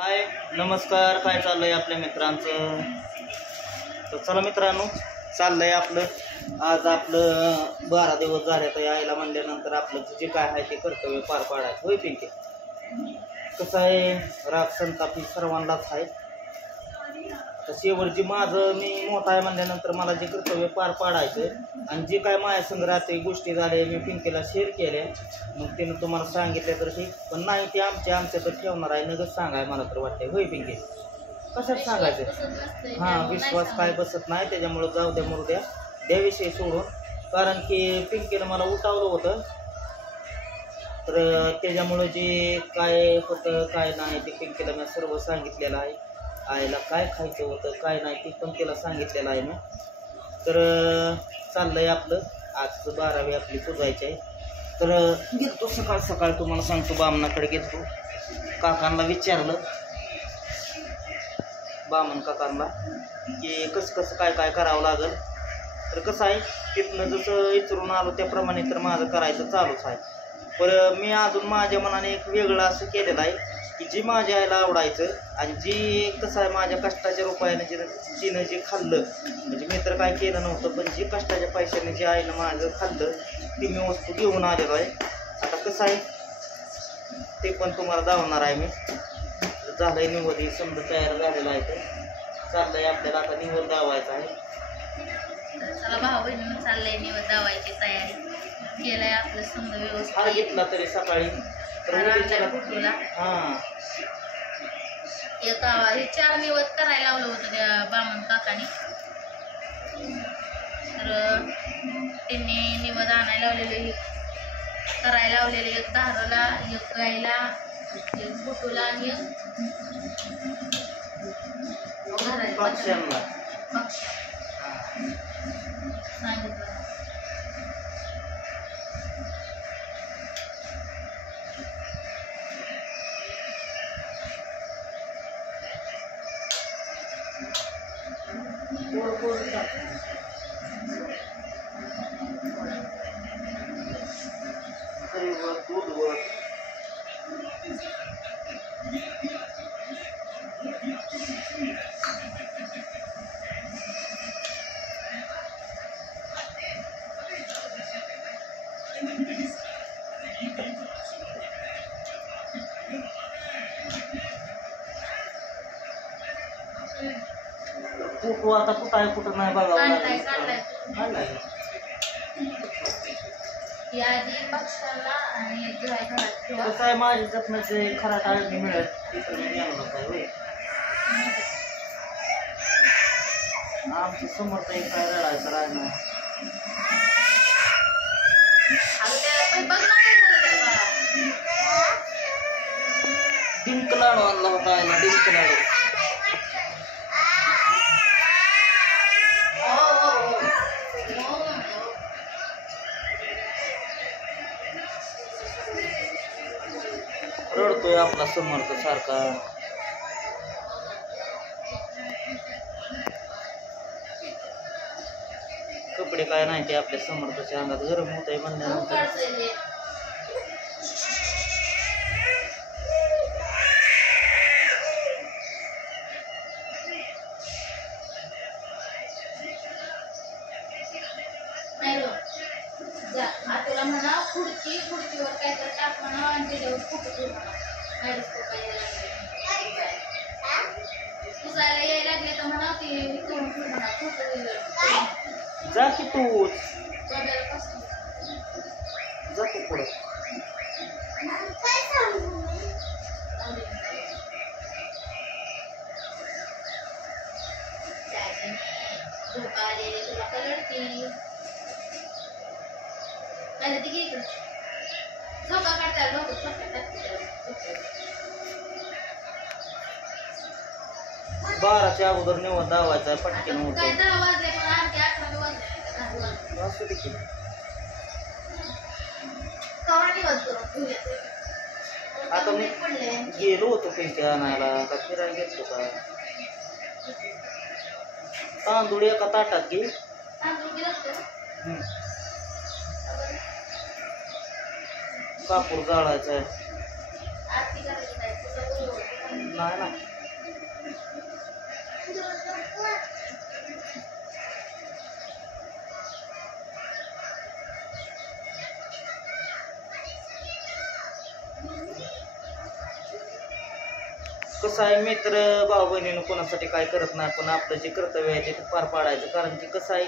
हाय नमस्कार, काय चाललंय आपल्या मित्रांचं? तर चला मित्रांनो, चाललंय आपलं आज आपलं 12 दिवस झाले तर यायला म्हणल्यानंतर आपलं जे काय आहे ते कर्तव्य पार पाडायचं. होय पिंके? कसं आहे, राग संताप ही सर्वांनाच आहे. आता शेवटची माझं मी मोठा आहे म्हणल्यानंतर मला जे कर्तव्य पार पाडायचं आणि जे काय माझ्या संग रात्री गोष्टी झाल्या मी पिंकेला शेअर केल्या. मग तिनं तुम्हाला सांगितलं तर ठीक, पण नाही ते आमच्या तर ठेवणार आहे. नगच सांगाय मला तर वाटतंय. होय पिंके? कशात सांगायचं? हां, विश्वास काय बसत नाही, त्याच्यामुळं जाऊ द्या मरू द्या, त्याविषयी सोडून. कारण की पिंकेनं मला उठावलं होतं, तर त्याच्यामुळं जे काय होतं काय नाही ते पिंकेला मी सर्व सांगितलेलं आहे. आईला काय खायचं होतं काय नाही ते पण तिला सांगितलेलं आहे मी. तर चाललंय आपलं आजचं 12वी आपली पुजायची आहे. तर गेलतो सकाळ सकाळ, तुम्हाला सांगतो बामणाकडे गेलतो. काकांना विचारलं, बामण काकांना, की कसं काय काय करावं लागेल. तर कसं आहे, तिथनं जसं विचारून आलो त्याप्रमाणे तर माझं करायचं चालूच आहे. पण मी अजून माझ्या मनाने एक वेगळं असं केलेलं आहे की जी माझ्या आईला आवडायचं आणि जी कसं आहे माझ्या कष्टाच्या रुपयाने तिनं जे खाल्लं, म्हणजे मी तर काय केलं नव्हतं, पण जे कष्टाच्या पैशाने जे आईनं माझं खाल्लं ती मी वस्तू घेऊन आलेलो आहे. आता कसं आहे ते पण तुम्हाला दावणार आहे मी. झालंय निवड समजा तयार झालेला आहे, तर चाललंय आपल्याला आता निवड दावायचा आहे. चला भाऊ बहिणी चाललंय निवड दावायची तयारी केलंय आपलं समजा व्यवस्थित. हा घेतला तरी सकाळी हां एका हे 4 निवद करायला लावलं होतं त्या बामण काकाने. तर त्यांनी निवद आणायला लावलेले, करायला लावलेले, एक धाराला, एक गायला, एक बुटूला आणि एक पक्ष्यांना सांगितलं. फोटो आता कुठं आहे कुठं नाही बघावं लागेल. कसं आहे माझ्या जपण्याचे खरा टाळणी मिळत तिथं मी गेलो काय. आमचं समोर एक काय रडायचं राहणार. डिंक लाडू आणला होता आईला, डिंक लाडू. रडतोय आपला समर्थ सारखा. कपडे काय नाही ते आपल्या समर्थच्या अंगात गरम होत आहे म्हणल्यानंतर. तुला म्हणा खुर्चीवर काहीतरी टाक म्हणा आणि त्याच्यावर फुटू म्हणा. पुसायला यायला लागले तर म्हणा ती म्हणा जा की तूच जा तू पुढे. झोपा आलेली तुला कलरती नाही ती घे झोका काढता लोक टाकते. 12च्या अगोदर निवड दावायचा पटकन होतो. काय 10 वाजले पण आणखी 8 वाजले असू दे की. आता मी गेलो होतो पिंके आणायला का फिरायला गेलो का. तांदूळ एका ताटात घे. कापूर जाळायचा आहे. नाही ना. कसं आहे, मित्र भाऊ बहिणीनं कोणासाठी काय करत नाही, पण आपलं जे कर्तव्य आहे ते पार पाडायचं. कारण की कसं आहे,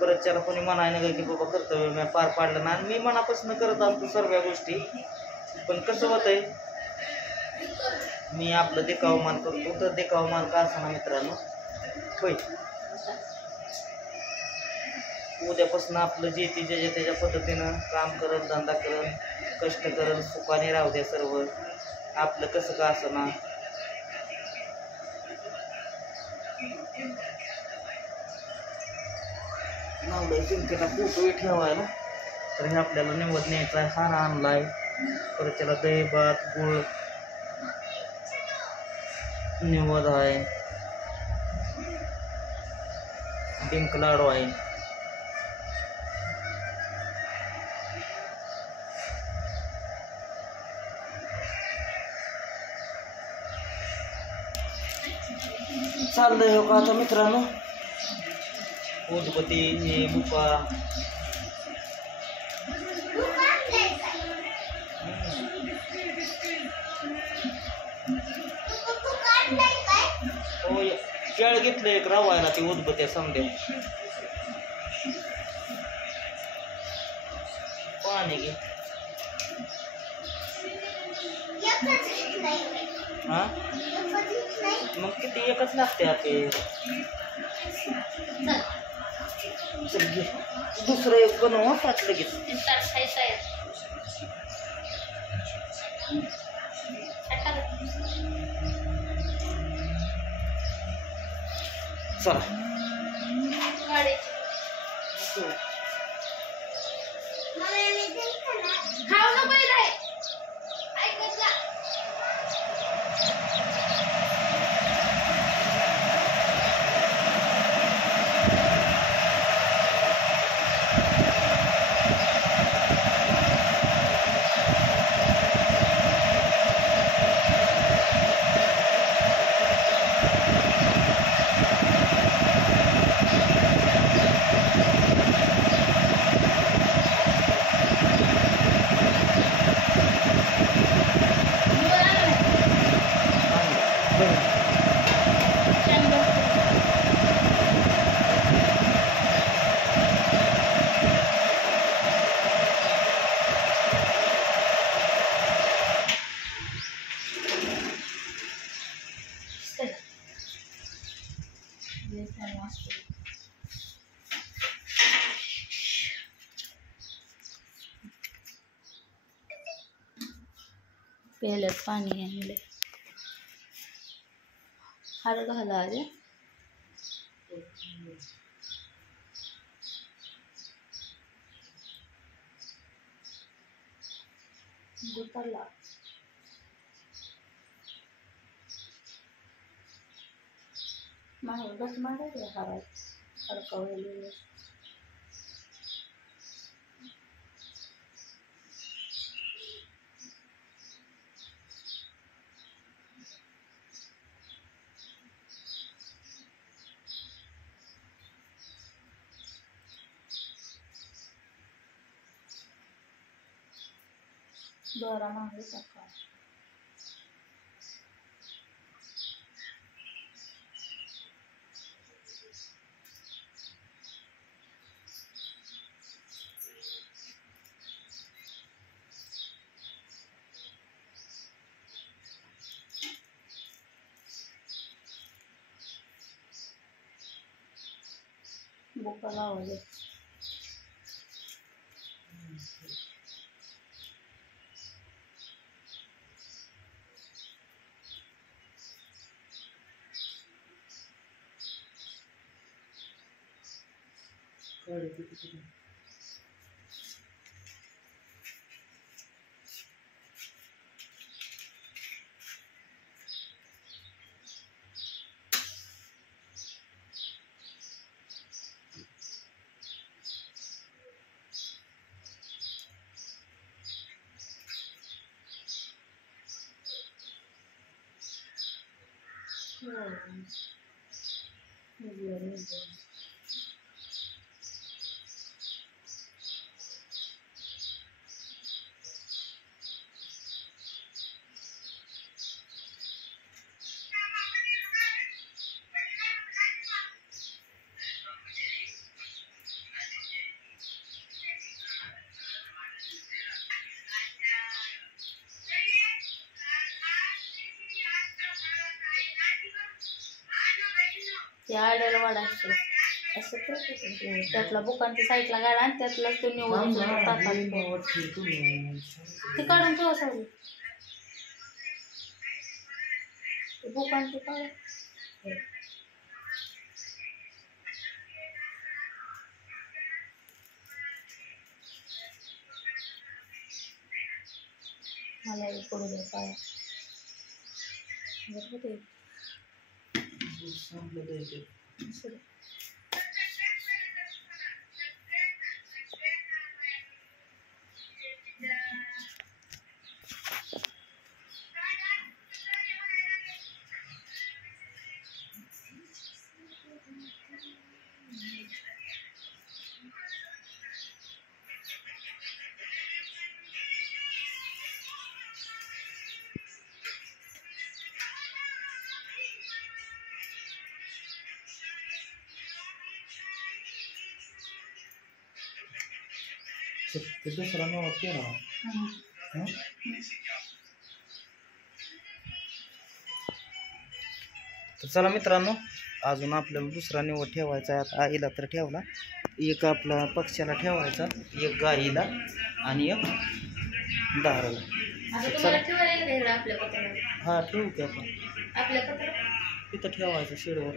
परतच्याला कोणी म्हणाय नका की बाबा कर्तव्य मी पार पाडलं नाही. मी मनापासून करत असतो सर्व गोष्टी, पण कसं होतंय, मी आपलं देखावमान करतो. तर देखावमान का असं ना मित्रांनो, होय, उद्यापासून आपलं जे ते ज्याच्या त्याच्या पद्धतीनं काम करत, धंदा करत, कष्ट करत, सुखाने राहू द्या सर्व. आपलं कसं का असं ना. लावलंय चिंकेला फोटो ठेवायला. तर हे आपल्याला निवड न्यायचा आहे. हार आणलाय, परत त्याला दही भात गुळ निवद आहे, डिंक लाडू आहे. चाललंय हो का आता मित्रांनो, उदबत्ती हे बुपा. हो, केळ घेतलं एक रवायला ती उदबत्त्या समजा. पाणी घे. हा, मग किती एकच लागते आपले. चल घे, दुसरं एक बनव पाच लगेच. चला प्यायल्यात पाणी आणले. हार घाला आले. गुताला मागे बस मारायचे हारात अडकवलेले. दोरा मागे सकाळ बुका लावले. त्या आड्याला वाढायचं असं करते त्यातला बुकांच्या साईडला गाडा आणि त्यातलाच तो निवडून टाकायचा ते काढून ठेवा सावली बुकांचे काढा मला पडू द्या पाया होते दुसरा नोट केला तर चला मित्रांनो अजून आपल्याला दुसरा निवड ठेवायचा आहे आईला तर ठेवला एक आपला पक्ष्याला ठेवायचा एक गाईला आणि एक दाराला हा ठेवू की आपण आपल्या तिथं ठेवायचं शिडवर